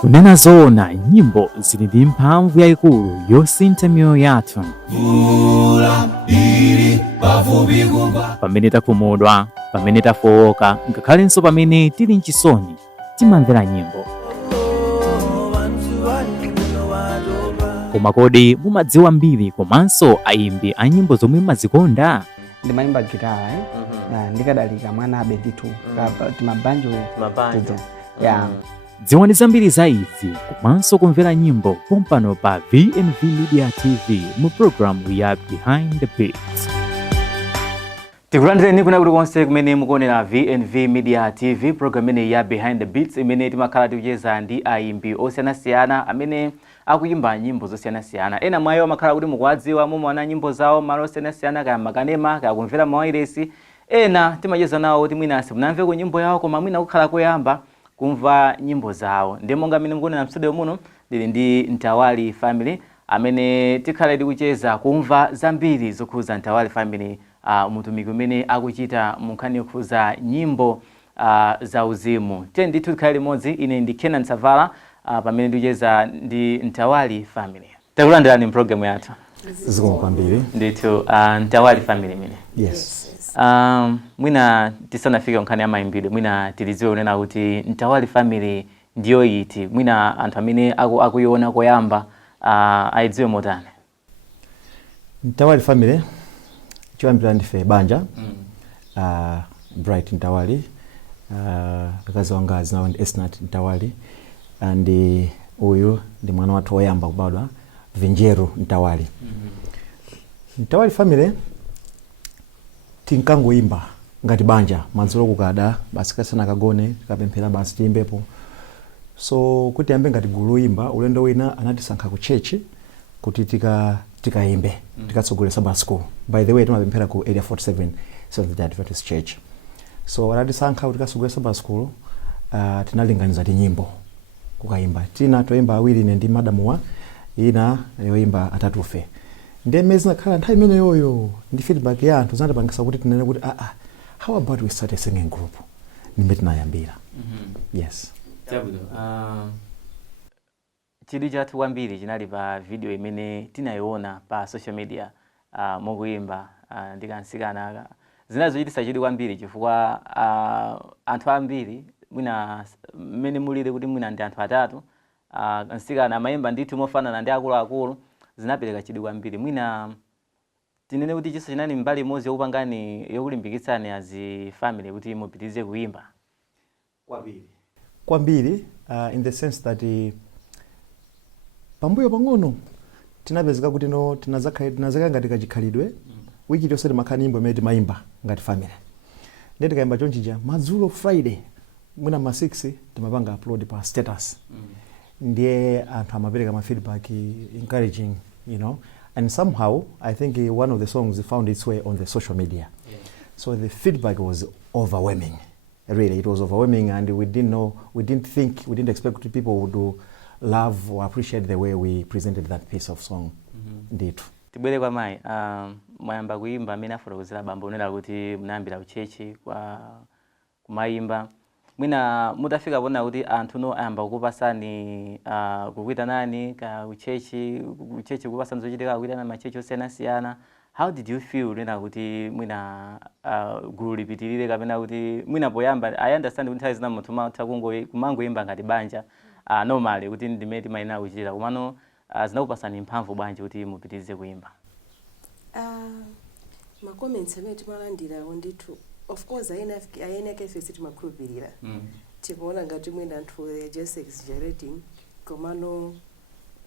Kunena zoona, nyimbo zili ndi mphamvu yayikulu yosintha miyoyo yathu. Pamene takhumudwa, pamene tafowoka, ngakhalenso pamene tili mchisoni, timamvera nyimbo. Koma kodi mumadziwa mbiri komanso ayimbi a nyimbo zomwe mumazikonda? Ndimayimba gitara ndikadalika mwana abe ndithu timabanjo yeah. Dziwani zambiri za izi komanso kumvera nyimbo pompano pa VNV Media TV mu programu ya Behind the Beats. Tikulandireni kuna kulikonse kumene mukuonera VNV Media TV, programu imene ya Behind the Beats imene timakhala tikucheza ndi ayimbi osiyanasiyana amene akuyimba nyimbo zosiyanasiyana. Ena mwa iwo amakhala kuti mukuwadziwa mumaona nyimbo zawo malo osiyanasiyana kaya makanema kaya kumvera mawailesi. Ena timacheza nawo kuti mwina simunamve ku nyimbo yawo koma mwina kukhala koyamba kumva nyimbo zawo. Ndi monga mmene mukuonera mstudio muno ndili ndi Ntawali Family amene tikhala tikucheza kumva zambiri zokhuza Ntawali Family, mutumiki umene akuchita munkhani yokhuza nyimbo za uzimu. Tendi tikhala limodzi, ine ndi Kenan Savala pamene ndikucheza ndi Ntawali Family. Takulandirani program yathu. Zikomo kwambiri. Ndithu Ntawali Family mene. Yes. Mwina tisanafika nkhani ya mayimbidwe, mwina tilidziwe unena kuti Ntawali Family ndiyo iti, mwina anthu amene akuiona koyamba aidziwe motani. Ntawali Family choyambira ndife banja Bright Ntawali, akazi wanga zinawo ndi Esnat Ntawali, and uyu ndi mwana wathu woyamba kubadwa Vinjeru Ntawali. Ntawali Family tinkangoyimba ngati banja madzulo kukada basi kasana kagone kapemphera basi tiyimbepo. So kuti ambe ngati gulu loyimba, ulendo wina anatisankha ku church kuti tikayimbe tikatsogolera Sabbath school. By the way timapemphera ku area 47 Seventh-day Adventist Church. So anatisankha kuti tikasogolera Sabbath school, tinalinganiza nyimbo kukayimba. Tina toyimba awiri ine ndi madamuwa, ina yoyimba atatufe. Ndeme zinakhala nthawi imene yoyo ndi feedback ya anthu zinatipangisa kuti tinene kuti how about we start a singing group? Nimbe tinayambira. Yes. Chabudo. Chidwi chathu kwambiri chinali pa video imene tinayiona pa social media mukuyimba ndikansikana. Zinazochitisa chidwi kwambiri chifukwa anthu ambiri mwina mmene mulire kuti mwina ndi anthu atatu, nsikana amayimba ndithu mofanana ndi akuluakulu, zinapereka chidwi kwambiri. Mwina tinene kuti chiso chinani mbali imodzi yokupangani yokulimbikitsani as family kuti mupitirize kuyimba kwambiri in the sense that pambuyo pang'ono tinapezeka kuti tinazakhala ngati kachikhalidwe wiki yonse timakhala nyimbo imene timayimba ngati family. Ndiye tikayimba chonchija madzulo Friday mwina ma 6 timapanga upload pa status. Ndiye anthu amapereka ma feedback encouraging, you know, and somehow I think one of the songs found its way on the social media. So the feedback was overwhelming. Really, it was overwhelming, and we didn't expect people would love or appreciate the way we presented that piece of song. Indeed. Tibwere kwa mai, mwayamba kuimba amene afotokozera bambo unena kuti munayambira kuchechi kwa kumayimba. Mwina mutafika pona kuti anthu no ayamba kukupasani kukuita nani ka kuchechi kukupasani zochitika kukuita na machechi osiyanasiyana. How did you feel nena kuti mwina gulu lipitirire kapena kuti mwina poyamba? I understand kuti nthawi zina mutuma kumangoyimba ngati banja normally kuti ndimeti maina kuchitira komano zinakupasani mphamvu bwanji kuti mupitirize kuyimba? Ma comments amene timalandira ndithu, of course ayena kefesi timakhulupirira tikuona ngati mwina anthu just exaggerating, komano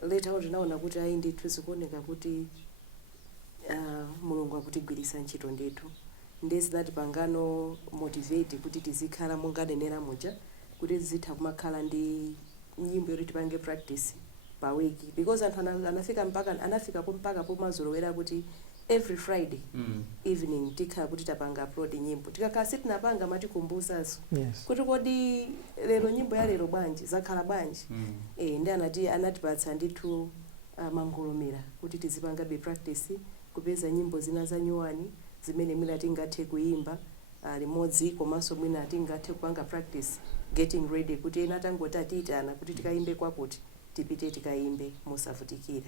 later on tinaona kuti ayi ndithu zikuoneka kuti Mulungu akutigwiritsa ntchito ndithu. Ndezi that pangano motivate kuti tizikhala monganenera moja kuti zitha kumakhala ndi nyimbo yoti tipange practice pa wiki, because anthu anafika mpaka pomazolo wera kuti every Friday evening tikhala kuti tapanga upload nyimbo. Tikakhala sitinapanga matikumbusaso kuti kodi lero nyimbo ya lero bwanji zakhala bwanji. Ndi anatipatsa ndithu mangolomera kuti tizipanga practice kupeza nyimbo zina za nyuwani zimene mwina tingathe kuimba limodzi komanso mwina tingathe kupanga practice getting ready kuti ena tangoti atiyitana kuti tikaimbe kwakuti tipite tikaimbe mosavutikira.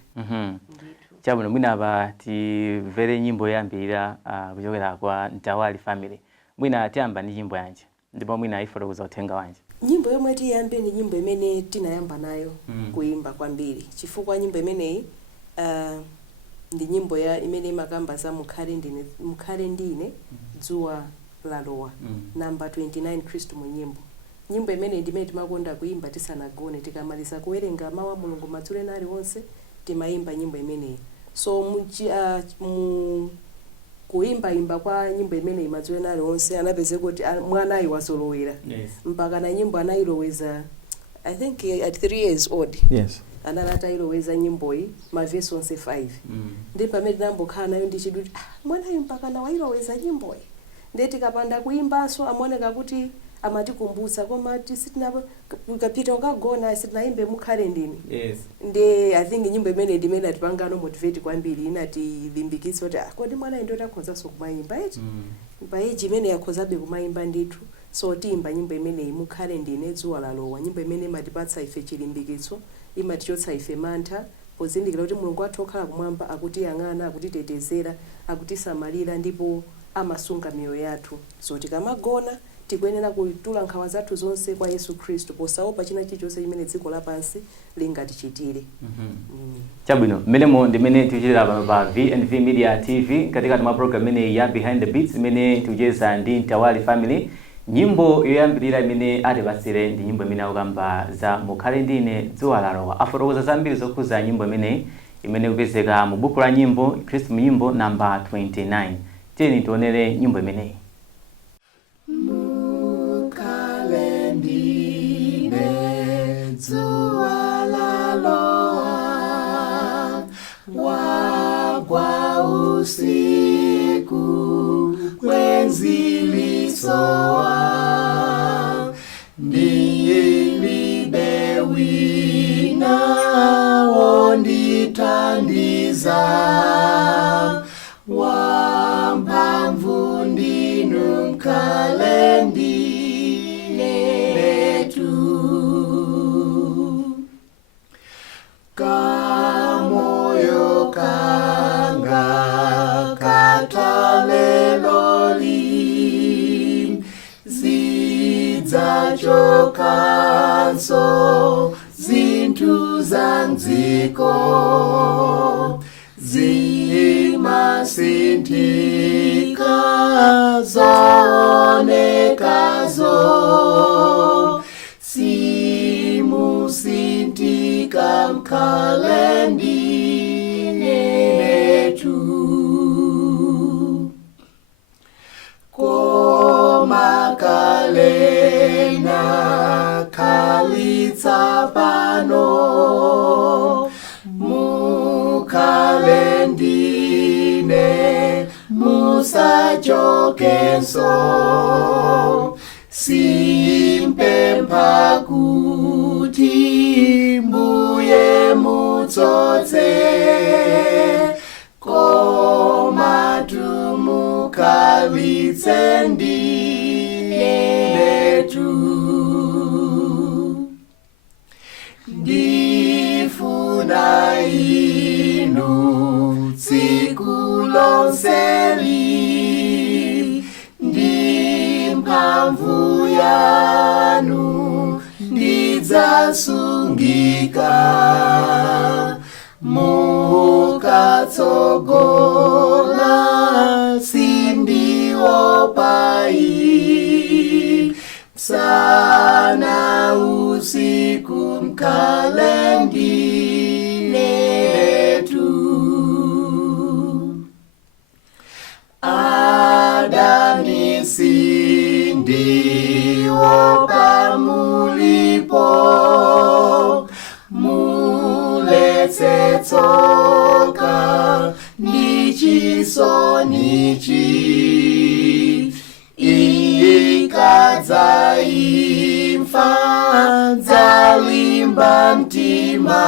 Chabwino mwina apa timvere nyimbo yoyambirira kuchokera kwa Ntawali family. Mwina tiyamba ndi nyimbo yanji ndipo mwina ifotokoza uthenga wanji. Nyimbo yomwe tiyambe ni nyimbo imene tinayamba nayo kuimba kwambiri chifukwa nyimbo imeneyi ndi nyimbo ya imene imakamba za mukhale ndine dzuwa lalowa namba 29 Kristu mu nyimbo. Nyimbo imene ndimene timakonda kuimba tisanagone tikamaliza kuwerenga mawu a Mulungu madzulo ena aliwonse timayimba nyimbo imeneyi. So kuimba kwa nyimbo imeneyi madzulo ena aliwonse anapeze kuti mwanayi wazolowera. Mpaka na nyimbo anayiloweza I think at 3 years old. Yes. Analata iloweza nyimbo iyi mavesi onse 5. Ndi pamene ndambokhala nayo ndichiduti mwanayi mpaka na wailoweza nyimbo iyi. Ndeti kapanda kuimbanso amaoneka kuti amatikumbutsa koma tikapita ukagona sitinaimbe mukhale ndine. Yes. Ndi I think nyimbo imene ndimene atipangano motivate kwambiri inatilimbikitsa kuti kodi mwanayi ndo takhonzanso kumayimba eti. Paiji imene yakhozabe kumayimba ndithu. So tiimba nyimbo imene mukhale ndine dzuwa lalowa, nyimbo imene imatipatsa ife chilimbikitso, imatichotsa ife mantha pozindikira kuti Mulungu wathu okhala kumwamba akutiyang'ana, akutitetezera, akutisamalira ndipo amasunga miyoyo yathu. So tikamagona tikuyenera kutula nkhawa zathu zonse kwa Yesu Kristu posaopa china chilichonse chimene dziko lapansi lingatichitire. Chabwino mmenemo ndimene tikuchitira pano pa VNV Media TV katika tuma program imene ya Behind the Beats imene tikucheza ndi Ntawali family. Nyimbo yoyambirira imene atipasire ndi nyimbo imene akukamba za mukhale ndine dzuwa lalowa. Afotokoza zambiri zokhuza nyimbo imene kupezeka mu buku la nyimbo Kristu mu nyimbo namba 29. Tiyeni tionere nyimbo imeneyi. Mukhale ndine dzuwa lalowa, wagwa usiku mwezi lisowa, ndilibe wina wonditandiza, wamphamvu ndinu mukhale ndine tu. Kamoyo kanga kataleloli, zidzachokanso zinthu za mdziko, zimasinthika zoonekazo, simusinthika mukhale ndine tu. Koma kalena khalitsa pano, mukhale ndine musachokenso, simpempha kuti mbuye mutsotse, koma tumukhalitse ndine tu. Ndifuna inu tsiku lonseli, ndi mphamvu yanu ndidzasungika, mukatsogola sindiopai, msana usiku mukhale ndine tu. Adani sindiopa mulipo, muletse tsoka ndi chisonichi, ikadza imfa dzalimba mtima,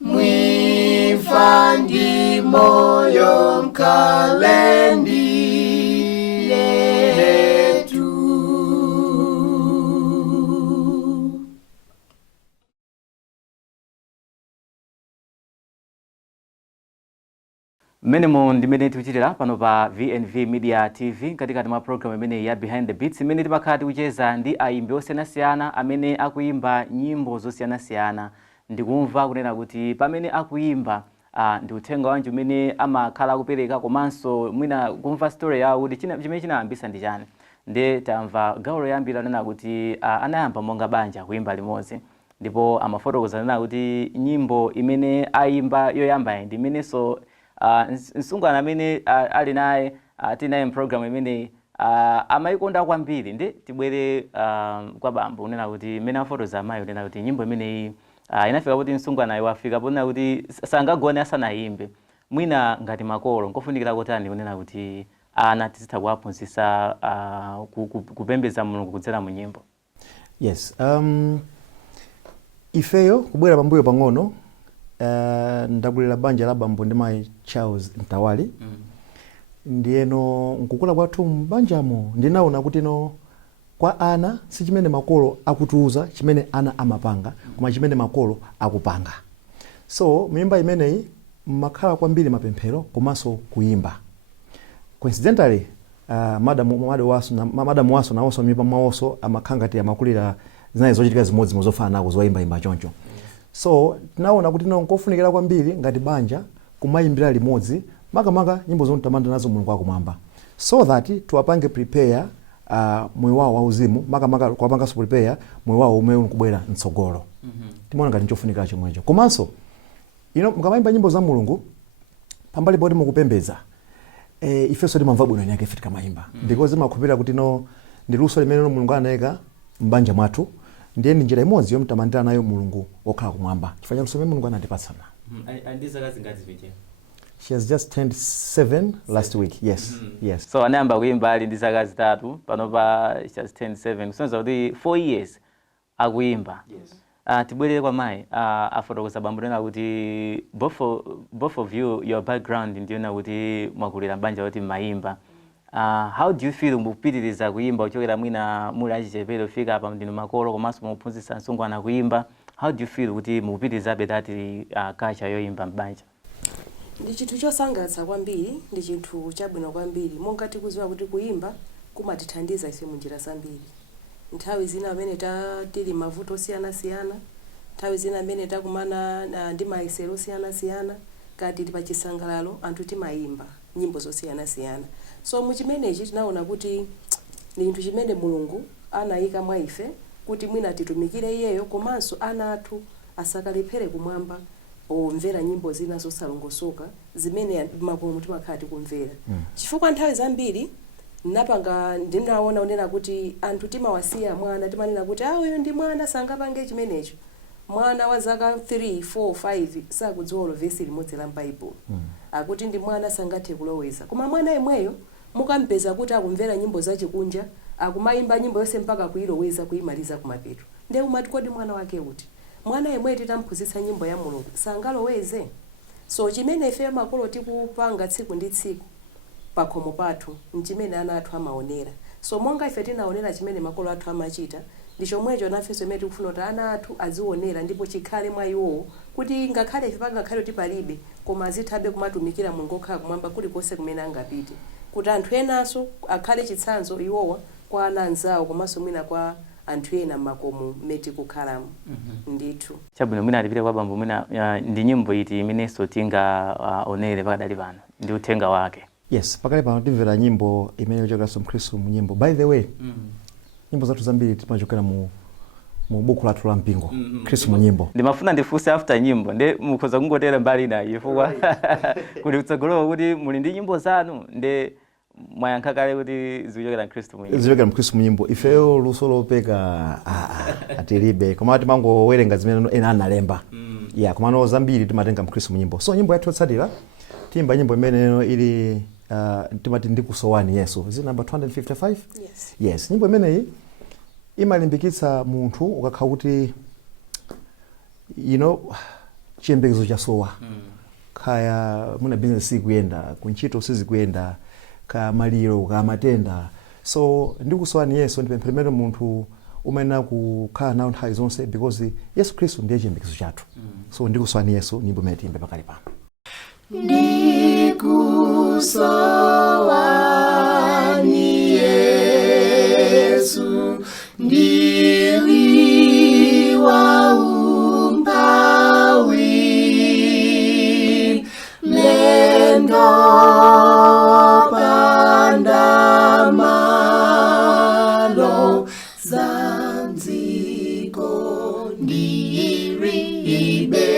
mwimfa ndi moyo mukhale ndine Mmene ndimene tikuchitira pano pa VNV Media TV katikati mwa program imene ya Behind the Beats imene timakhala tikucheza ndi ayimbi osiyanasiyana amene akuyimba nyimbo zosiyanasiyana. Ndikumva kunena kuti pamene akuyimba ndi uthenga wanji umene amakhala akupereka komanso mwina kumva story yawo kuti chimene chinayambisa ndi chani. Nde tamva gawo loyambira nena kuti anayamba monga banja kuyimba limodzi ndipo amafotokoza nena kuti nyimbo imene ayimba yoyamba ndi imenenso msungwana amene ali naye tinaye program imene amayikonda kwambiri. Nde tibwere kwa bambo unena kuti imene afotoza amayi unena kuti nyimbo imeneyi inafika kuti msungwana wafika ponena kuti sangagone asanayimbe mwina ngati makolo nkofunikira kotani kunena kuti ana tizitha kuwaphunzitsa kupembedza Mulungu kudzera mu nyimbo. Yes, ifeyo kubwera pambuyo pang'ono ndabwera banja la bambo ndi mayi Charles Mtawali. Ndiyeno nkukula kwathu mbanjamo ndinaona kuti kwa ana si chimene makolo akutiuza chimene ana amapanga koma chimene makolo akupanga. So mimba imeneyi makhala kwambiri mapemphero komanso kuyimba. Coincidentally madam waso nawonso mimba mwawonso amakhangati amakulira zinayi zochitika zimodzi zofana nako zoyimbayimba choncho. So tinaona kuti nkofunikira kwambiri ngati banja kumayimbira limodzi makamaka nyimbo zotamanda nazo Mulungu wakumwamba so that tuwapange prepare moyo wawo wauzimu makamaka kuwapanga prepare moyo wawo umwe ukubwera mtsogolo. Timaona ngati nchofunikira chomwecho. Komanso mukamayimba nyimbo za Mulungu pambali poti mukupembedza ifeso timamva bwino yake ife tikamayimba because zimakhupira kuti ndi luso limene Mulungu anayika mbanja mwathu ndiye njira imodzi yomtamandira nayo Mulungu wokhala kumwamba chifukwa cha luso limene Mulungu anatipatsana. Andizaka zingazi vije? She has just turned 7 last week. Yes. Yes. So anayamba kuyimba ali ndi zaka zitatu pano pa she has turned 7 kusonza kuti 4 years akuyimba. Yes. Tibwelere kwa mayi afotokoza bambo nena kuti both of you your background ndiona kuti mwakulira banja kuti mayimba. How do you feel mupitiriza kuyimba uchokera mwina muli achichepere fika apa ndinu makolo komanso muphunzitsa msungwana kuyimba? How do you feel kuti mupitiriza betati culture yoyimba mbanja? Ndi chinthu chosangalatsa kwambiri, ndi chinthu chabwino kwambiri. Monga tikuziwa kuti kuyimba kumatithandiza ife munjira zambiri. Nthawi zina amene tili mavuto osiyanasiyana, nthawi zina amene takumana ndi mayesero osiyanasiyana, kati tili pa chisangalalo anthu timayimba nyimbo zosiyanasiyana. So muchimenechi tinaona kuti ndi chinthu chimene Mulungu anayika mwa ife kuti mwina titumikire iyeyo komanso ana athu asakalephere kumwamba omvera nyimbo zina zosalongosoka zimene makomo timakhala tikumvera. Chifukwa nthawi zambiri ndinaona unena kuti anthu timawasiya mwana timanena kuti uyu ndi mwana sangapange chimenecho. Mwana wa zaka 3, 4, 5 sakudziwa vesi limodzi la m'Baibulo. Akuti ndi mwana sangathe kuloweza. Koma mwana yemweyo mukampeza kuti akumvera nyimbo zachikunja, akumayimba nyimbo yonse mpaka kuyiloweza kuyimaliza kumapeto. Nde umati kodi mwana wake uti? Mwana yemwe titamphunzitsa nyimbo ya Mulungu sangaloweze. So chimene ife makolo tikupanga tsiku ndi tsiku pakhomo pathu nchimene ana athu amaonera. So monga ife tinaonera chimene makolo athu amachita ndi chomwecho nafenso imene tikufuna kuti ana athu azionera ndipo chikhale mwa iwo kuti ngakhale ife pangakhale kuti palibe koma azithabe kumatumikira Mulungu okhala kumwamba kulikonse kumene angapite kuti anthu enanso akhale chitsanzo iwowa kwa ana anzawo komanso mwina kwa anthu ena makomo meti kukhalamu. Ndithu chabwino mwina alipite kwa bambo mwina ndi nyimbo iti imenenso tingaonere pakadali pano ndi uthenga wake. Yes, pakali pano timvera nyimbo imene yochokera Mkhristu mu nyimbo. By the way, nyimbo zathu zambiri timachokera mu buku lathu la mpingo Khristu mu nyimbo. Ndimafuna ndifunse after nyimbo nde mukhoza kungotera mbali nayo chifukwa kuti kutsogolo kuti muli ndi nyimbo zanu nde mwayankha kale kuti zichokera Khristu mu nyimbo. Zichokera Mkhristu mu nyimbo. Ifeyo luso lopeka atilibe koma timangowerenga zimene ena analemba. Yeah, koma zambiri timatenga Mkhristu mu nyimbo. So nyimbo yathu yotsatira timba nyimbo imene ili timati ndikusowani Yesu. Is it number 255? Yes. Yes, nyimbo imeneyi imalimbikitsa munthu ukakhala kuti chiyembekezo chasowa. Kaya muna business ikuyenda, kunchito sizikuyenda, ka maliro, ka matenda. So ndikusowani Yesu ndipempherera munthu umene kukhala nawo nthawi zonse because Yesu Khristu ndiye chiyembekezo chathu. So ndikusowani Yesu nyimbo imene timbe pakali pano. Ndikusowani ndikusowani Yesu ndiliwa umpawi lendo pandamalo zanziko ndiribe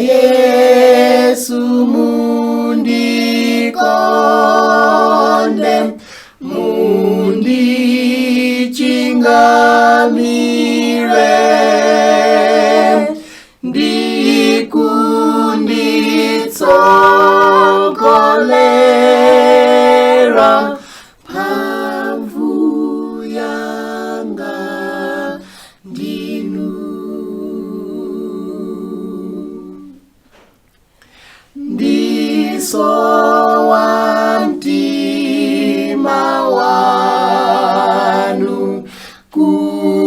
Yesu mundikonde mundichingamire ndikunditsogolera mphamvu yanga ndinu ndisowa mtima wanu kudziwa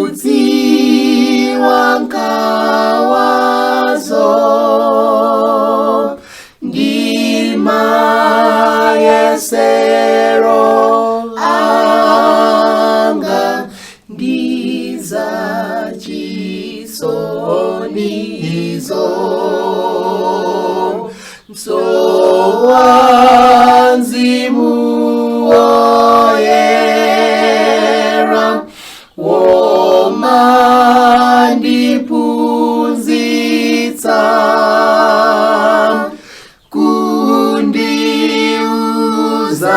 nkawazo ndimayesero anga ndizachisonizo Mzimu woyera womandiphunzitsa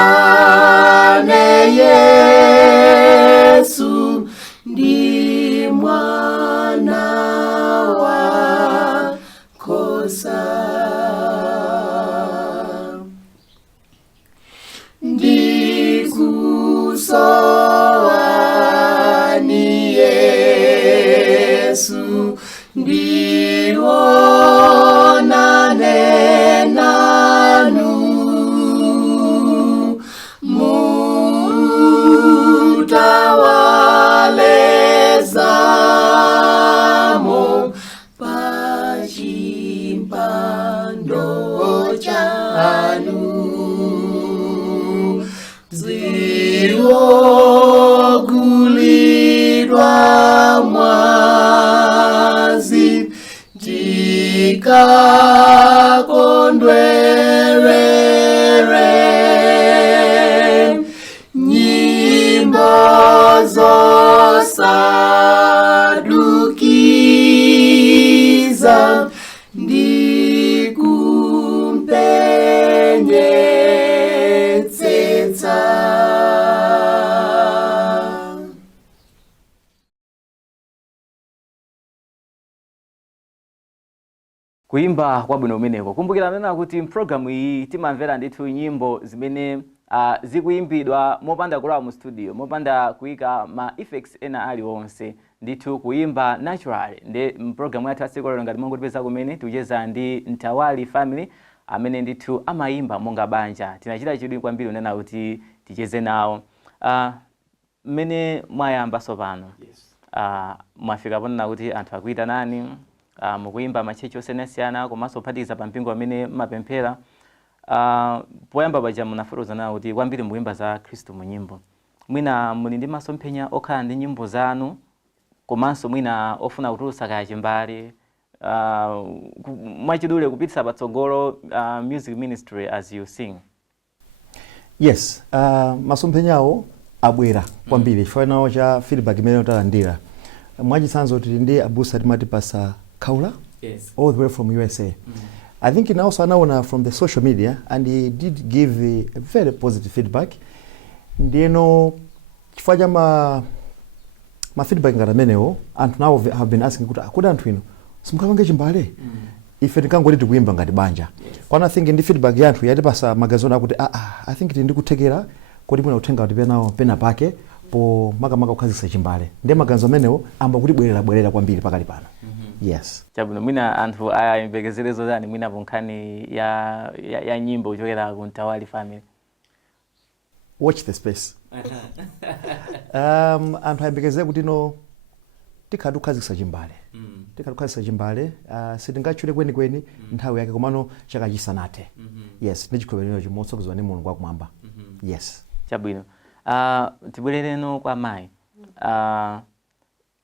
kundiuzane Yesu ndi mwana wa khosa ndikusowani Yesu ndionane nanu mutawale zamo pachimpando chanu ziogulidwa mwazi tikakondwerere nyimbo zosadukiza ndikumpenyetsetsa. Kuimba kwabwino umeneko. Kumbukirana kuti mpulogalamu iyi timamvera ndithu nyimbo zimene zikuimbidwa mopanda kulowa mu studio, mopanda kuyika ma effects ena aliwonse, ndithu kuimba natural. Nde mpulogalamu yathu asiku lero ngati mwangotipeza kumene tikucheza ndi Ntawali family amene ndithu amaimba monga banja. Tinachita chidwi kwambiri unena kuti ticheze nawo. Mmene mwayamba sopano. Yes. Mwafika ponena kuti anthu akuita nani? Mukuimba machechi osiyanasiyana komanso kuphatikiza pa mpingo amene mapemphera. Poyamba paja munafotokoza nawo kuti kwambiri mukuimba za Khristu mu nyimbo. Mwina muli ndi masomphenya okhala ndi nyimbo zanu komanso mwina ofuna kutulutsa kaya chimbale mwachidule kupititsa patsogolo music ministry as you sing. Yes, masomphenyawo abwera kwambiri chifukwa cha feedback imene talandira. Mwachitsanzo tili ndi abusa timati pasa Kaula, Yes. all the way from USA. I think he also anaona from the social media and he did give a very positive feedback. Ndieno chifukwa cha ma feedback ngati amenewo anthu now have been asking kuti akuda anthu ino simukapanga chimbale. Ife tikangoti tikuimba ngati banja. Kwana think ndi feedback ya anthu yatipasa magazono akuti I think tindi kuthekera kuti mwina uthenga kuti pena pake po makamaka kukhazikitsa chimbale. Ndiye maganizo amenewo amba kuti bwerera kwambiri pakali pano. Yes. Chabwino mwina anthu ayembekezerezo zani mwina ponkhani ya nyimbo kuchokera ku Ntawali family. Watch the space. Anthu ayembekezere kuti no tikhadi kukhazikitsa chimbale. tikakhalisa chimbale sitingachule kwenikweni nthawi yake komano chaka chisanathe. Yes, ndi chikhulupiriro chimotsogozedwa ndi Mulungu wakumwamba. Yes. Chabwino. Tibwerereno kwa mayi.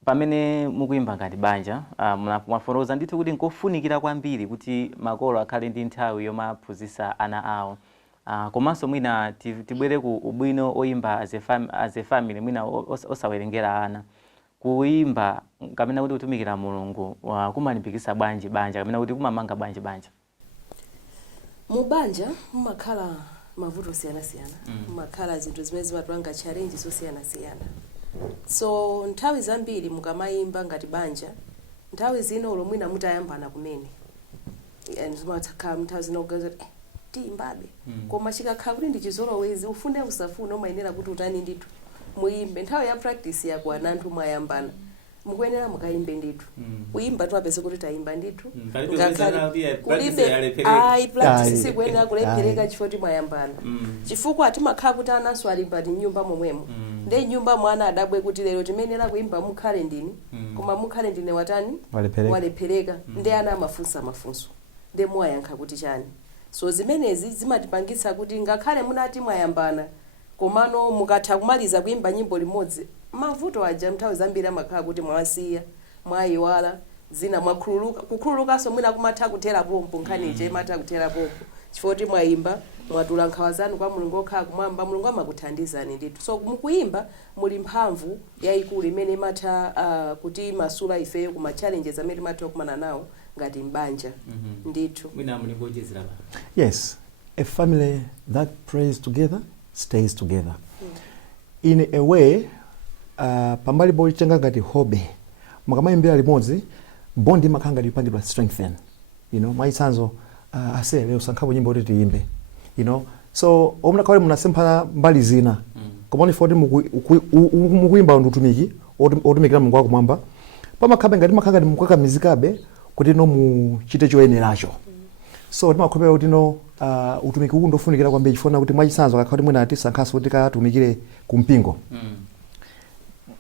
Pamene mukuyimba ngati banja, mwafotokoza ndithu kuti nkofunikira kwambiri kuti makolo akhale ndi nthawi yomaphunzitsa ana awo. Komanso mwina tibwere ku ubwino oyimba as a family mwina osawerengera ana. Kuimba kamena kuti kutumikira Mulungu kumalimbikitsa bwanji banja kamena kuti kumamanga bwanji banja. Mu banja mumakhala mavuto osiyanasiyana, mumakhala zinthu zimene zimatipanga challenge zosiyanasiyana. So nthawi zambiri mukamayimba ngati banja, nthawi zino mwina mutayambana kumene and zimatakhala nthawi zino kugaza tiyimbabe koma chikakhala kuti ndi chizolowezi ufune usafune umayenera kuti utani ndithu muimbe nthawi ya practice yakwana anthu mwayambana mukuyenera mukayimbe ndithu kuyimba twapeze kuti tayimba ndithu practice sikuyenera kulephereka chifukwa kuti mwayambana chifukwa timakhala kuti anaso ali pa nyumba momwemo ndi nyumba mwana adabwe kuti lero timenera kuimba mukhale ndini koma mukhale ndine watani walephereka ndi ana amafunsa mafunso ndi mwayankha kuti chani. So zimenezi zimatipangitsa kuti ngakhale munati mwayambana komano mukatha kumaliza kuimba nyimbo limodzi mavuto aja nthawi zambiri amakhala kuti mwasiya mwayiwala zina kukhululukanso mwina kumatha kuthera pompo nkhani ije imatha kuthera pompo chifukwa kuti mwayimba mwatula nkhawa zanu kwa Mulungu okhala kumwamba Mulungu amakuthandizani ndithu. So mukuyimba muli mphamvu yayikulu imene imatha kuti masula ifeyo kuma challenges amene timatha kumana nawo ngati mbanja ndithu. Yes, a family that prays together stays together. In a way, pambali bo changa ngati hobe makamayimbira limodzi bondi makanga lipangidwa strengthen. You know, maisanzo ase leo sankhapo nyimbo kuti tiyimbe. You know, so omuna kawale munasemphana mbali zina komoni foti mukuyimba ndutumiki otumikira Mulungu wakumwamba pamakhabe ngati makhanga mukakamizikabe kuti no muchite choyeneracho. So timakhopera kuti no utumiki uku ndofunikira kwambiri chifuna kuti mwachisanzo akakhala mwina ati sankhaso kuti katumikire kumpingo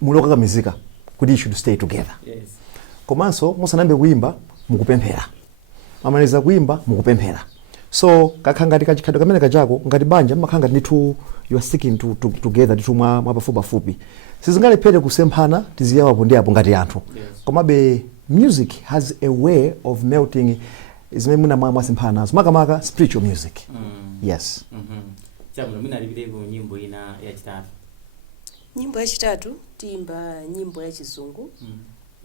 mulokakamizika kuti you should stay together. Yes. Komanso musanambe kuimba mukupemphera mamaliza kuimba mukupemphera. So kakhanga tikachikhato kamene kachako ngati banja makhanga ndithu you are sticking together ndithu mwapafupi. Sizingalephere kusemphana tiziyawapo ndi apo ngati anthu. Komabe music has a way of melting zimene muna mwasemphana makamaka spiritual music. Yes. Chabwino mina lipite ku nyimbo ina yachitatu. Nyimbo yachitatu tiyimba nyimbo ya chizungu.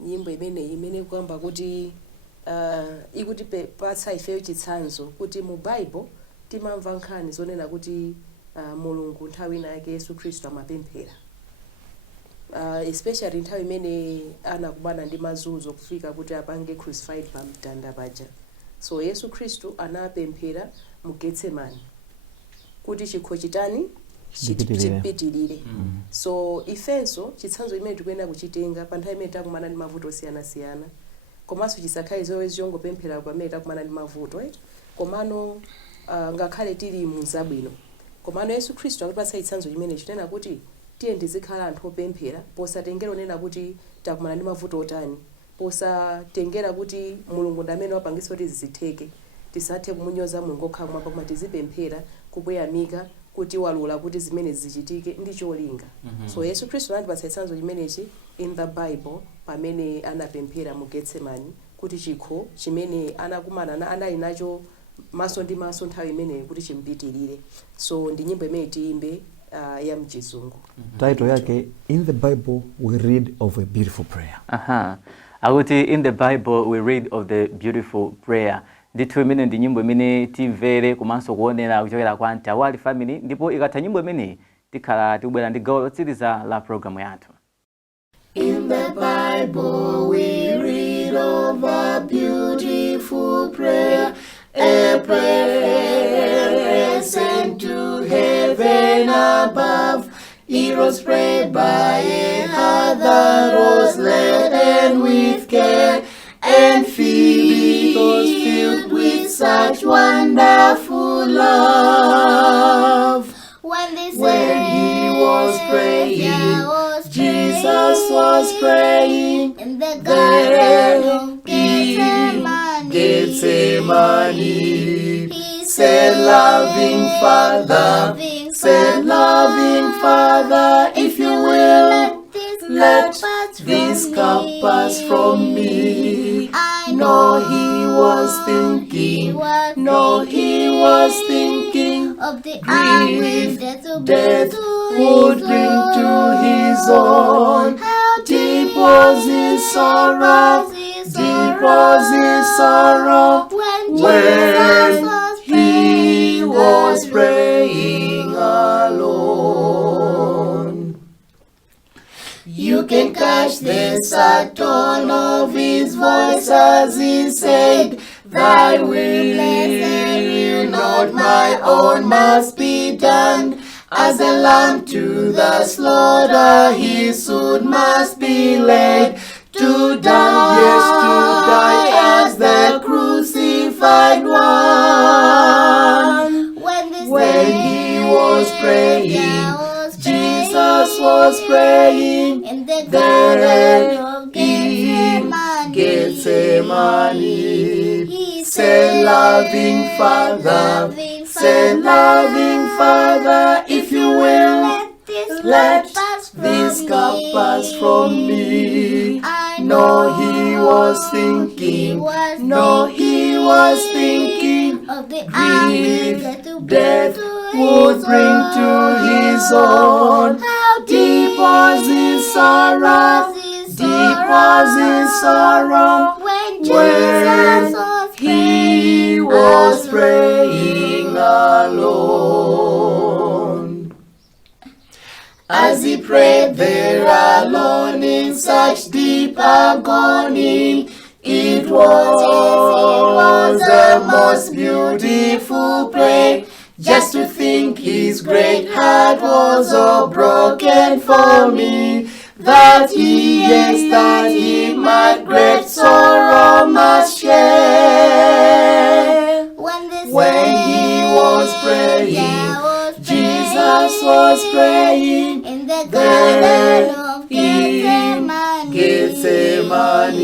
Nyimbo imene kwamba kuti ikuti patsa ifeyo chitsanzo kuti mu Bible timamva nkhani zonena kuti Mulungu nthawi ina yake Yesu Kristu amapemphera. Especially nthawi imene anakumana ndi mazunzo kufika kuti apange crucified pa mtanda paja. So Yesu Kristu anapemphera mu Getsemani kuti chikho chitani chipitirire. So ifenso chitsanzo imene tikuyenera kuchitenga pa nthawi imene takumana ndi mavuto osiyanasiyana komanso chisakhale zowezi chongopemphera pamene takumana ndi mavuto komano ngakhale tili mu zabwino komano Yesu Kristu akutipatsa chitsanzo chimene chinena kuti tiye tizikhala anthu opemphera posatengera onena kuti takumana ndi mavuto otani posatengera kuti Mulungu ndi amene wapangitsa kuti zizitheke tisathe kumunyoza Mulungu okhala kumwamba koma tizipemphera kumuyamika kuti walula kuti zimene zichitike ndi cholinga. So Yesu Kristu anatipatsa chitsanzo chimenechi in the Bible pamene anapemphera mu Getsemani kuti chikho chimene anakumana anali nacho maso ndi maso nthawi imene kuti chimpitirire. So ndi nyimbo imene tiyimbe ya mchizungu. Title yake in the Bible we read of a beautiful prayer. Akuti in the Bible we read of the beautiful prayer. Ndithu imene ndi nyimbo imene timvere komanso kuonera kuchokera kwa Ntawali family ndipo ikatha nyimbo imene tikhala tikubwera ndi gawo lotsiriza la programu yathu. In the Bible we read of a beautiful prayer, a prayer sent to heaven above. It was prayed by a heart that was led and with care, and Phoebe was filled with such wonderful love. When he was praying, Jesus Jesus was praying in the garden of Gethsemane. He Said, loving Father, said, loving Father, if you will, let this cup pass from me. I No, he was thinking, no, he was thinking of the anguish death would bring to his own. How Deep was his sorrow, deep was his sorrow, when he was praying alone. You can catch the sad tone of his voice as he said, Thy will, not my own, must be done. As a lamb to the slaughter, he soon must be led to die, yes, to die as the crucified one. When he was praying, Jesus was praying in the there garden of in Gethsemane. Gethsemane. Say, loving Father, say, loving Father, if you will, let this cup pass from me. No, he was thinking, no, he was thinking of the death would bring to his own. How Deep was his sorrow, deep was his sorrow, when he was praying alone. As he prayed there alone in such deep agony, it was a most beautiful prayer. Just to think his great heart was all broken for me, that he, yes, that he might great sorrow must share. When he was praying, Jesus was praying in the there garden of in Gethsemane.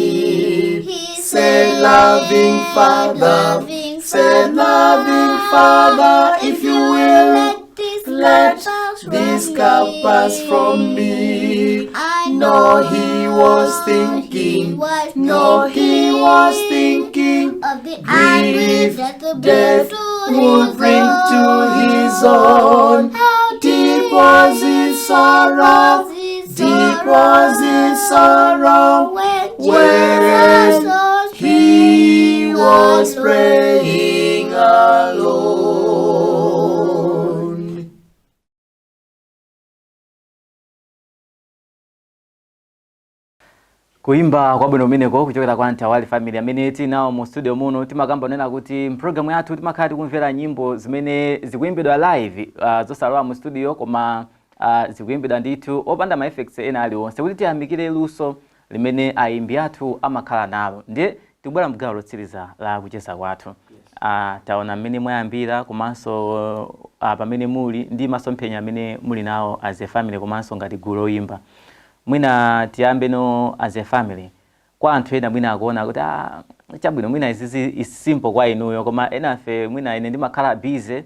He Said, loving Father, said, loving Father, if you will, let this cup pass from me. No, he was thinking, no, he was thinking of the anguish death would bring to his own. How Deep was his sorrow, deep was his sorrow, when he was praying alone. Kuimba kwa bwino umeneko kuchokera kwa Ntawali family amene tinawo mu studio muno timakamba nena kuti program yathu timakhala tikumvera nyimbo zimene zikuimbidwa live zosalowa mu studio koma zikuimbidwa ndithu opanda ma effects ena aliwonse kuti tiyamikire luso limene aimbi athu amakhala nalo. Ndiye tibwera mgawo lotsiriza la kucheza kwathu. Taona mmene mwayambira komanso pamene muli ndi masomphenya amene muli nawo as a family komanso ngati gulu loimba. Mwina tiyambe no as a family. Kwa anthu ena mwina akuona kuti chabwino mwina izi simple kwa inuyo koma enafe mwina ine ndimakhala busy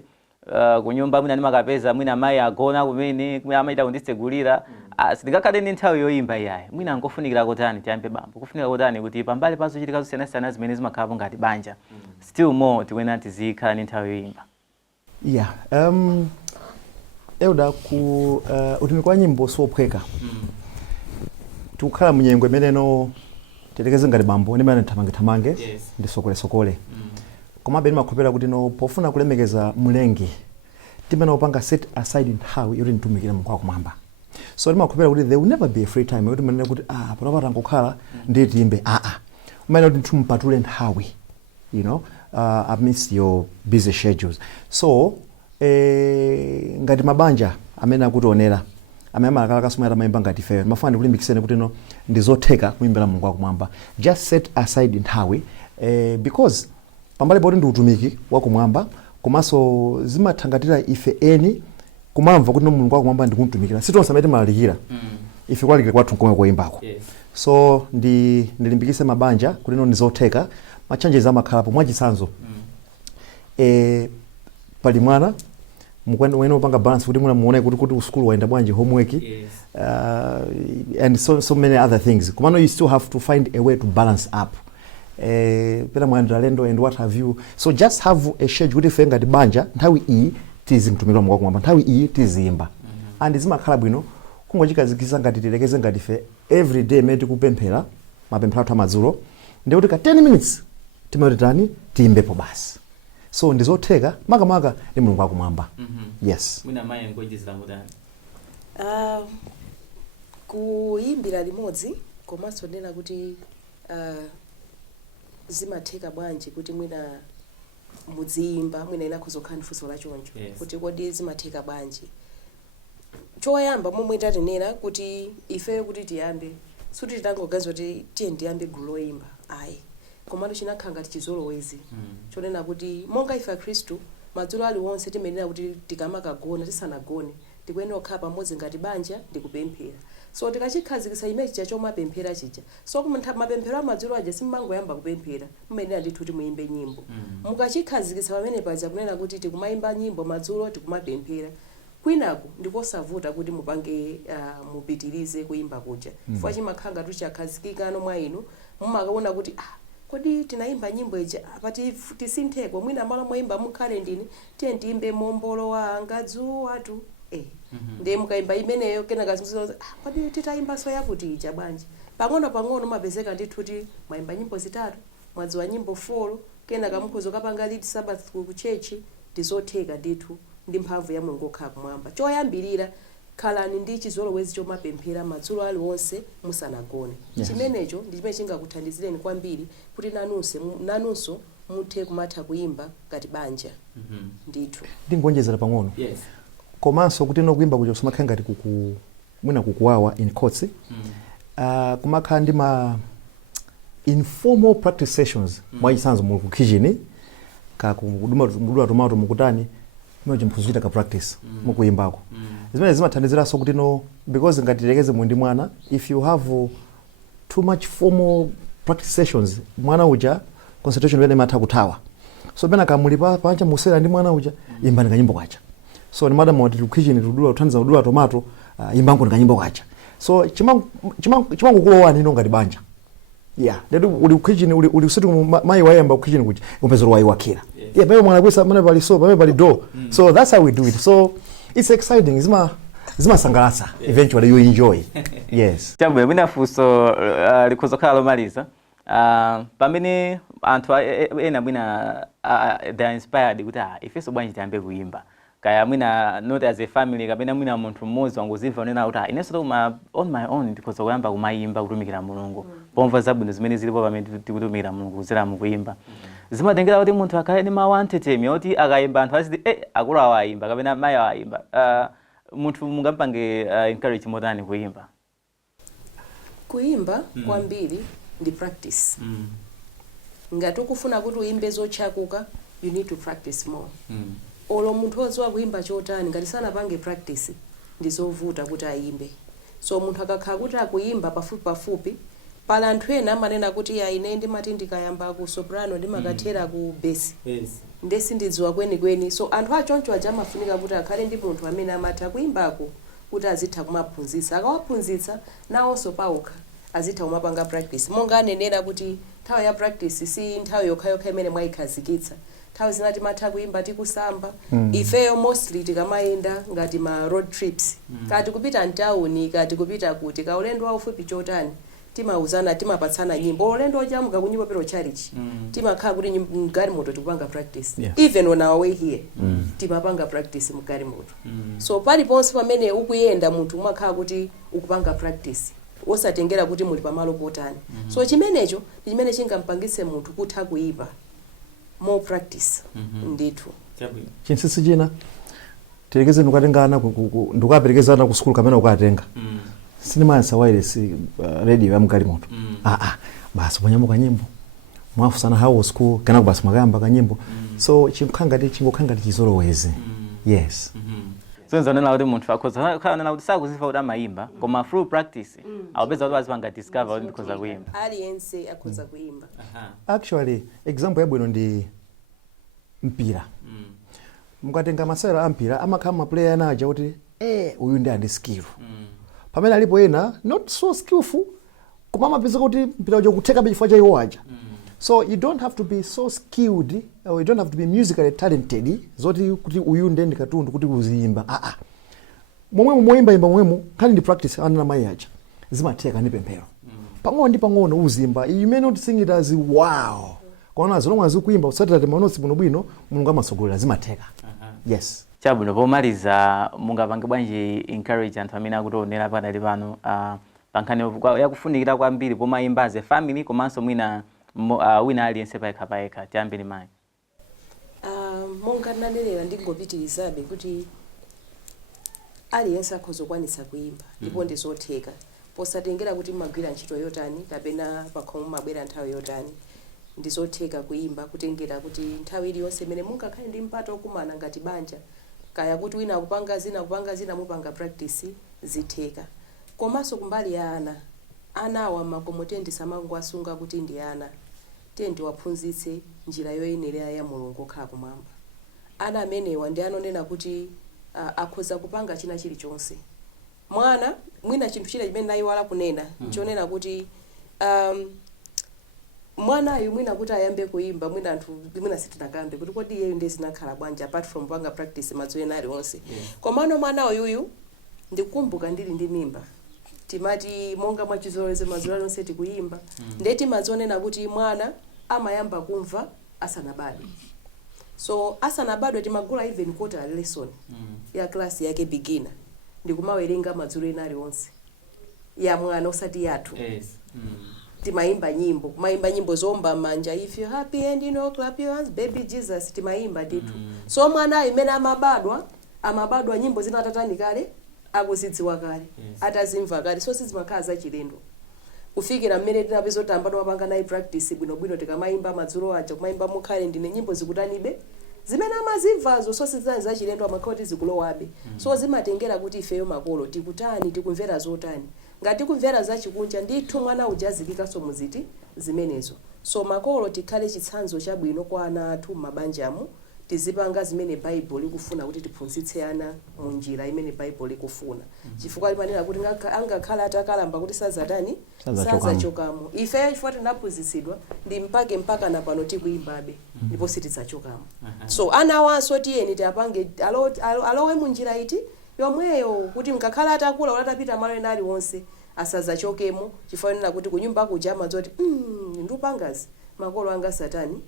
kunyumba mwina ndimakapeza mwina mayi agona kumene mwina amaita kunditsegulira sindingakhale ndi nthawi yoimba iyayi. Mwina ngofunikira kutani tiyambe bambo kufunika kutani kuti pambali pazochitika zosiyanasiyana zimene zimakhala ngati banja still more tiwena tizikhala ndi nthawi yoimba. Yeah, Euda ku utumiki wa nyimbo sophweka. Tukhala munyengo imeneno tetekeze ngati bambo ndimene thamange ndi sokole. Koma beni makhopera kuti no pofuna kulemekeza mulengi timene upanga set aside nthawi yoti ntumikira Mulungu wakumwamba. So ndimakhopera kuti there will never be a free time yoti manene kuti panapata ngokhala ndi timbe umene kuti ntumpatule nthawi, you know, amidst your busy schedules. So ngati mabanja amene akutionera amene amakhala kasumira mayimba ngati feyo mafuna kulimbikitseni kuti no ndizotheka kuimbira Mulungu wakumwamba. Just set aside nthawi because pambali poti ndi utumiki wakumwamba komanso zimathangatira ife eni kumamva kuti no Mulungu wakumwamba ndikuntumikira sitonse amene timalalikira ife kwalike kwathu komwe kuimbako. Yes. So ndilimbikise mabanja kuti no ndizotheka machanjeza amakhalapo mwachisanzo. Pali mwana mukwenda upanga balance kuti muone kuti uskulu waenda bwanji homework. Yes. And so many other things. Kumano you still have to find a way to balance up. Pela mwenda lendo and what have you. So just have a schedule kuti fenga di banja nthawi iyi tizimtumira mwako mwamba nthawi iyi tizimba. And zimakhala bwino kungochikazikisa ngati tilekeze ngati fe every day meti kupemphera mapemphero athu amadzulo ndi kuti ka 10 minutes timaritani tiimbepo basi. So ndizotheka makamaka ndi Mulungu akumwamba. Yes. Mwina maye ngojizira mudani. Kuimbira limodzi komanso nena kuti zimatheka bwanji kuti mwina mudziimba mwina ina kuzokhala ndifunso la choncho. Yes. Kuti kodi zimatheka bwanji. Choyamba momwe tatinena kuti ife kuti tiyambe suti titangoganiza kuti tiye ndiyambe gulu loyimba ayi komano chinakhala ngati chizolowezi chonena kuti monga ife akhristu madzulo aliwonse timenera kuti tikamakagona tisanagone tikuyenera kukhala pamodzi ngati banja ndikupemphera. So tikachikhazikitsa imechi chachomapemphera chija so mapemphero amadzulo aja simmangoyamba kupemphera mumenera ndithu kuti muimbe nyimbo. Mukachikhazikitsa pamene paja kunena kuti tikumayimba nyimbo madzulo tikumapemphera kwinaku ndikosavuta kuti mupange mupitirize kuimba kuja. Chifukwa chimakhala ngati chakhazikikano mwa inu mumakaona kuti kodi tinaimba nyimbo ija pati tisintheko mwina malo moimba mukhale ndini tiye ndiimbe mombolo wanga dzuwa tu ndiye mukaimba imeneyo kenaka kodi titaimba so yakuti ija bwanji pang'ono mapezeka ndithu kuti mwaimba nyimbo zitatu mwadziwa nyimbo 4 kenaka mukhoza kapanga lead Sabbath ku chechi ndizotheka ndithu ndi mphamvu ya Mulungu okhala kumwamba. Choyambirira khalani ndi chizolowezi chomapemphera madzulo aliwonse musanagone. Yes. Chimenecho ndi chimene chingakuthandizireni kwambiri kuti nanunso muthe kumatha kuimba ngati banja. Ndithu ndingonjezera pang'ono. Yes. Komanso kuti nokuimba kuja kusamakhala ngati mwina kukuwawa in courts. Kumakhala ndi ma informal practice sessions mwachisanzo mu kitchen kakuduma tomato mukutani mwaje mphunzira ka practice mukuimbako. Zimene zimathandiziraso kuti no because ngati tilekeze mundi mwana if you have too much formal practice sessions mwana uja concentration yene matha kuthawa. So bena kamulipa panja musera ndi mwana uja imbani kanyimbo kacha. So ni madam wati kitchen tudula uthandiza kudula tomato imbango kanyimbo kacha. So chimango kulowa nino ngati banja. Yeah, ndedu uli kitchen uli usitu mai wayamba kitchen kuja umpezero waiwakira. Yeah, bebe mwana kwesa mane bali so bebe bali do. So that's how we do it. So it's exciting. Zima sangalasa. Eventually you enjoy. Yes. Chabwe mwina fuso likuzokhala lomaliza. Pamene anthu ena mwina they are inspired kuti ifeso bwanji tiyambe kuimba. Kaya mwina not as a family kapena mwina munthu mmodzi wangozimva unena kuti ineso on my own ndikhoza kuyamba kumayimba kutumikira Mulungu. Pomva zabwino zimene zilipo pamene tikutumikira Mulungu kuzera mukuimba. Zimatengera kuti munthu akhale ndi mawu antetemi oti akayimba anthu aziti akulu awayimba kapena mayi awayimba. Munthu mungampange encourage motani kuimba. Kuimba kwambiri ndi practice. Ngati ukufuna kuti uimbe zochakuka you need to practice more. Olo munthu odziwa kuimba chotani ngati sanapange practice ndizovuta kuti aimbe. So munthu akakhala kuti akuimba pafupi pala anthu ena amanena kuti ine ndimati ndikayamba ku soprano ndimakathera ku bass. Yes. Ndesi ndidziwa kweni. So anthu achoncho aja amafunika kuti akhale ndi munthu amene amatha kuimbako kuti azitha kumaphunzitsa. Akawaphunzitsa nawonso paokha azitha kumapanga practice. Monga anenera kuti nthawi ya practice si nthawi yokha imene mwayikhazikitsa. Nthawi zina timatha kuimba tikusamba. Ifeyo mostly tikamayenda ngati ma road trips. Kati kupita mtawuni kati kupita kuti kaulendo waufupi chotani. Timauzana timapatsana nyimbo ulendo ojamuka kunyimbo pero challenge. Timakhala kuti mgari moto tikupanga practice. Yes. Even on our way here timapanga practice mgari moto. So paliponse pamene ukuyenda munthu umakhala kuti ukupanga practice osatengera kuti muli pamalo potani. So chimenecho chimene chingampangise munthu kutha kuimba more practice. Ndithu Chinsisi china tilekeze ndukatengana ndukaperekezana ku school kamene ukatenga. Sinimansa wireless radio ya mkali moto. Basi mwanyamuka nyimbo. Mwafusana hawo school kana basi magamba kanyimbo. So chingokanga chizolowezi. Yes. so nzonena kuti munthu akhoza khala kuti sakuzifa kuti amayimba koma through practice awapeza kuti azipanga discover kuti ndikhoza kuyimba aliyense akhoza kuyimba. Actually example yabwino ndi mpira. Mukatenga masewera ampira amakhala maplayer anaja kuti uyu ndi andi skill. Pamene alipo ena not so skillful koma amapeza kuti mpira uja kutheka chifukwa cha iwo aja. So you don't have to be so skilled or you don't have to be musically talented zoti kuti uyu ndi ndikatundu kuti uziyimba. Momwe moyimba momwe khali ndi practice ana mayi aja zimatheka ndi pemphero. Pang'ono ndi pang'ono uzimba you may not sing it as wow. Kona as long as ukuyimba usatira manotsi bwino Mulungu amasogolera zimatheka. Yes. Chabwino pomaliza mungapange bwanji encourage anthu amene akutionera padali pano pankhani yakufunikira kwambiri pomayimba as a family komanso mwina wina aliyense payekha tiyambe ni mayi. Monga nanenera ndingopitirizabe kuti aliyense akhoza kukwanisa kuyimba ndipo ndizotheka posatengera kuti magwira ntchito yotani kapena pakhomo mabwera nthawi yotani ndizotheka kuyimba kutengera kuti nthawi iliyonse imene mungakhale ndi mpata okumana ngati banja kaya kuti wina kupanga zina mupanga practice zitheka. Komanso kumbali ya anawa makomotendi samangu asunga kuti ndi ana tendi waphunzitse njira yoyenera ya Mulungu okhala kumwamba. Ana amenewa ndi anonena kuti akhoza kupanga china chilichonse. Mwana mwina chinthu china chimene nayiwala kunena chonena kuti mwana ayu mwina kuti ayambe kuimba mwina anthu mwina sitinakambe kuti kodi iye ndi zinakhala bwanji apart from panga practice madzoena ali onse. Komano mwana uyuyu ndikumbuka ndili ndi mimba timati monga mwachizolowezi madzola onse tikuyimba ndeti madzonena kuti mwana amayamba kumva asanabadwe. So asanabadwe timagula even quarter lesson ya class yake beginner ndikumawerenga madzulo ena ali onse ya mwana osati yathu. Timaimba nyimbo kumaimba nyimbo zomba manja if you happy and you know clap your hands baby Jesus timaimba nditu. So mwana imene amabadwa nyimbo zinatatani kale akuzidziwa kale atazimva kale so sizimakhala zachilendo kufikira mmene tinapeza kuti ambadwa mapanga nayi practice bwinobwino tikamayimba madzulo aja kumayimba mukhale ndine nyimbo zikutanibe zimene amazimvazo so sizani zachilendo amakhala kuti zikulowabe. So zimatengera kuti ifeyo makolo tikutani tikumvera zotani ngati kumvera zachikunja ndithu mwana ujazikikaso muziti zimenezo. So makolo tikhale chitsanzo chabwino kwa ana athu mabanjamu tizipanga zimene Bible ikufuna kuti tiphunzitse ana mu njira imene Bible ikufuna. Chifukwa limanena kuti angakhala atakalamba kuti sazatani sazachokamo ife chifukwa tinaphunzitsidwa ndi mpaka na pano tikuyimbabe ndipo sitidzachokamo. So ana wanso tiyeni tiapange alowe mu njira iti yomweyo kuti mkakhala atakula ulatapita malo ena aliwonse asazachokemo chifukwa kuti kunyumba kuja madzoti ndupangazi makolo anga satani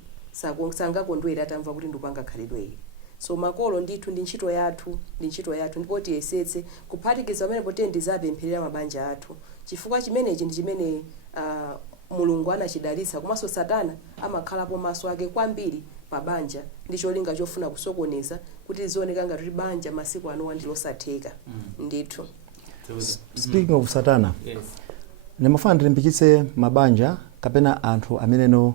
sangakondwera atamva kuti ndupanga khalidwe. So makolo ndithu ndi ntchito yathu ndipo tiyesetse kuphatikiza pamene potendi zapempherera mabanja athu chifukwa chimenechi ndi chimene Mulungu anachidalitsa komanso Satana amakhalapo maso ake kwambiri pabanja ndi cholinga chofuna kusokoneza kuti zioneka ngati kuti banja masiku ano ndilosatheka ndithu. Speaking of Satana, ndimafuna ndilimbikitse mabanja kapena anthu ameneno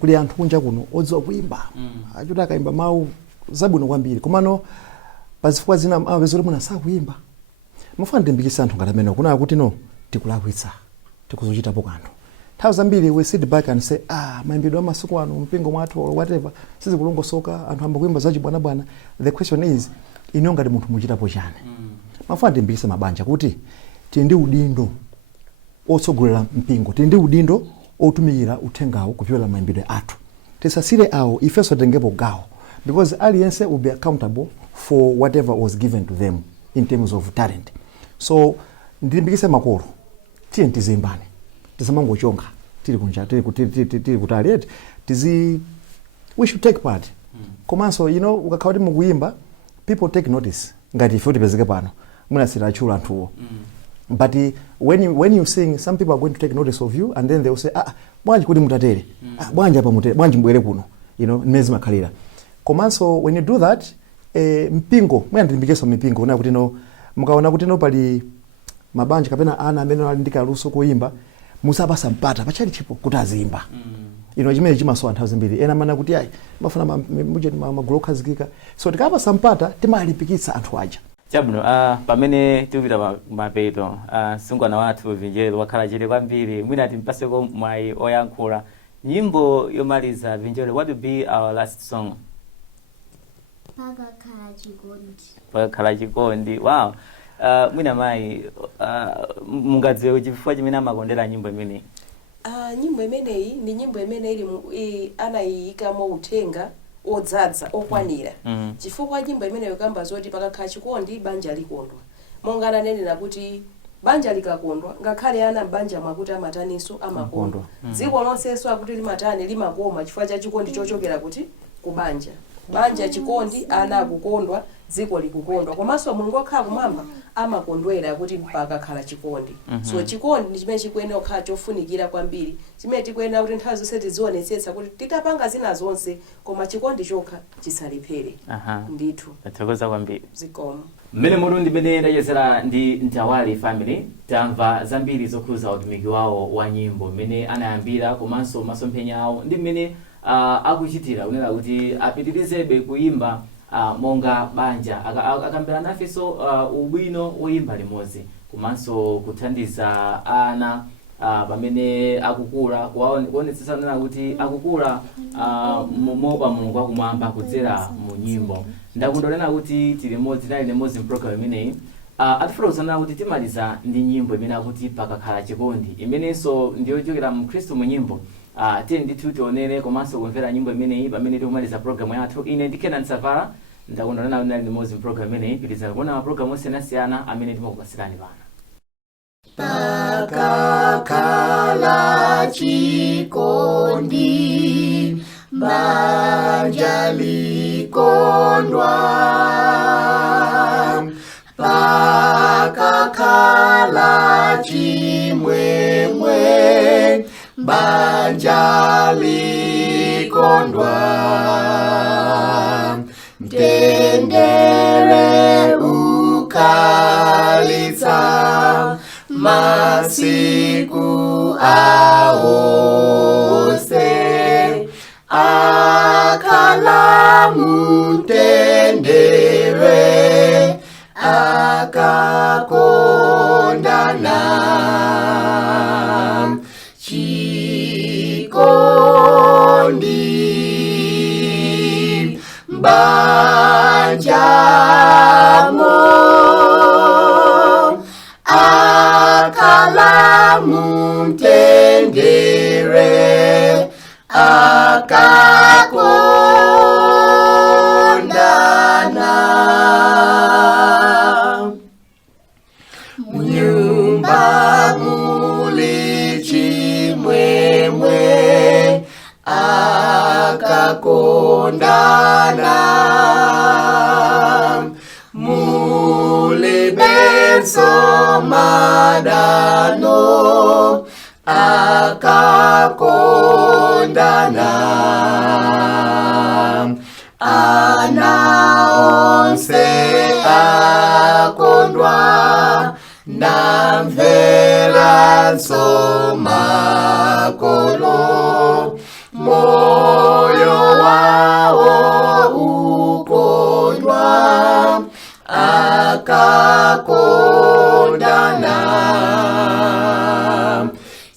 kuli anthu kunja kuno odziwa kuimba achuta akaimba mawu zabwino kwambiri komano pazifukwa zina amapeza kuti munasa kuimba. Mafuna ndilimbikitse anthu ngati amenewo kuna kuti tikulakwitsa tikuzochitapo kanthu. Nthawi zambiri we sit back and say mayimbidwe amasiku ano mpingo mwathu or whatever sizikulongosoka anthu amba kuimba zachibwanabwana. The question is ino ngati munthu muchitapo chani. Mafuna ndilimbikitse mabanja kuti tili ndi udindo otsogolera mpingo tili ndi udindo otumira uthengawo kupyola mayimbidwe athu tisasire awo ifeso tengepo gawo because aliyense will be accountable for whatever was given to them in terms of talent. So ndilimbikitse makolo tiye tizimbane tisamangochonga tili kunja tili kutali we should take part. Komanso ukakhala kuti mukuyimba people take notice ngati ife tipezeke pano munasira achula anthuwo. But when you sing, some people are going to take notice of you and then they will say bwanji kuti mutatere bwanji apa mutere bwanji mbwere kuno nimezi makhalira. Komanso when you do that mpingo mwina ndilimbikitsa mipingo una kuti mukaona kuti pali mabanja kapena ana amene ali ndi kaluso koyimba musapasa mpata pachali chipo kuti azimba chimene chimasowa nthawi zambiri ena mana kuti ayi mafuna magulu okhazikika so tikapasa mpata timalimbikitsa anthu aja. Chabwino, pamene tikupita mapeto, msungwana wathu Vinjelo wakhala chete kwambiri, mwina timpaseko mwayi oyankhula. Nyimbo yomaliza Vinjelo, what will be our last song? Pakakhala chikondi. Wow. Mwina mayi, mungadziwe chifukwa chimene amakondera nyimbo imeneyi? Nyimbo imeneyi ni nyimbo imene anayiyikamo uthenga odzadza okwanira. Chifukwa nyimbo imeneyo kamba zoti pakakhala chikondi banja likondwa. Monga ananena kuti banja likakondwa ngakhale ana mbanja mwakuti amataniso amakondwa. Dziko lonseso akuti limatani limakoma chifukwa cha chikondi chochokera kuti kubanja. Banja chikondi ana akukondwa dziko likukondwa. Komanso Mulungu okhala kumwamba amakondwera kuti pakakhala chikondi. So chikondi ndi chimene chikuyenera kukhala chofunikira kwambiri. Chimene tikuyenera kuti nthawi zonse tizionetsetsa kuti titapanga zina zonse koma chikondi chokha chisalephere. Ndithu. Tathokoza kwambiri. Zikomo. Mmene mutu ndimene ndachezera ndi Ntawali family, tamva zambiri zokhuza utumiki wawo wa nyimbo mmene anayambira komanso masomphenya awo ndi mmene akuchitira kunena kuti apitirizebe kuimba monga banja akambira nafenso ubwino woimba limodzi komanso kuthandiza ana pamene akukula kuonetsetsa nena kuti akukula moopa Mulungu wakumwamba kudzera mu nyimbo. Ndakondolera kuti tinali limodzi program imeneyi. Atifotokozana kuti timaliza ndi nyimbo imene akuti pakakhala chikondi imenenso ndiyochokera mu Khristu mu nyimbo. Tiye ndithu tionere komanso kumvera nyimbo imeneyi pamene tikumaliza program yathu. Ine ndi Kenan Savara ndakondolera kuti nali limodzi program imeneyi. Pitizani kuona maprogramu osiyanasiyana amene timakupasirani pano. Pakakhala chikondi banja likondwa, pakakhala chimwemwe banja likondwa, mtendere ukhalitsa masiku awose, akhala mtendere akakondana chikondi banjamo, akhala mtendere akakondana, munyumba muli chimwemwe akakondana, muli benso madano akakondana, ana onse akondwa namvera makolo, moyo wawo ukondwa akakondana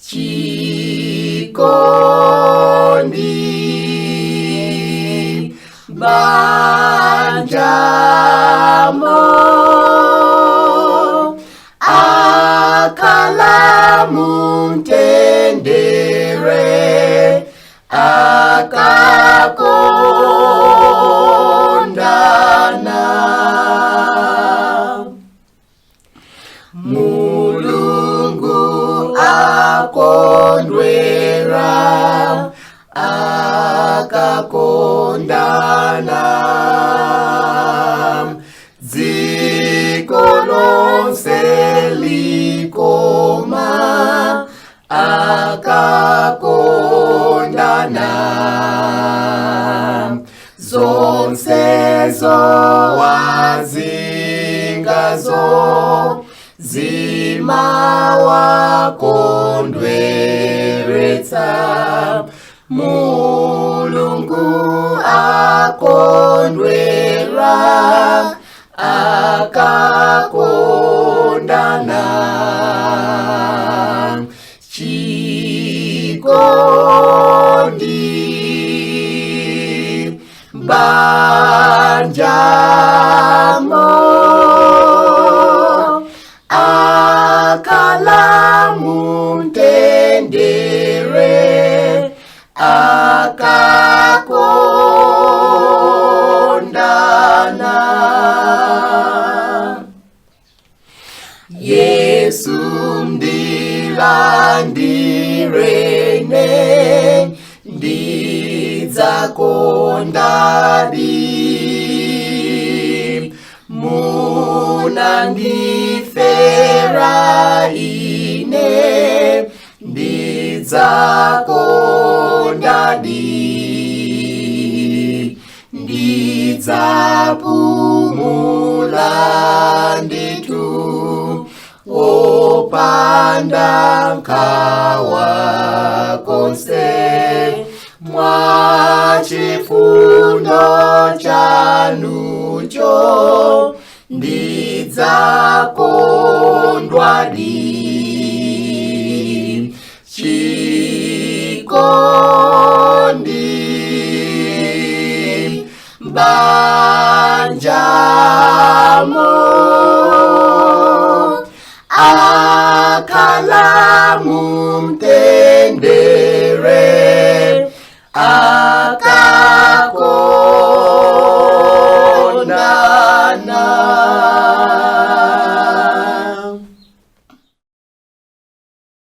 chikondi banjamo, akhala mtendere akakondana, Mulungu akondwera akakondana, dziko lonse likoma akakondana, zonsezo wazingazo zimawakondweretsa Mulungu akondwera akakondana chikondi banjamo akalamu mtendere akakondana Yesu mdilandirene ndidzakondadi munandifera ine ndidzakondadi ndidzapumula nditu opanda nkhawa konse mwachifundo chanucho ndidzakondwadi chikondi banjamo akalamu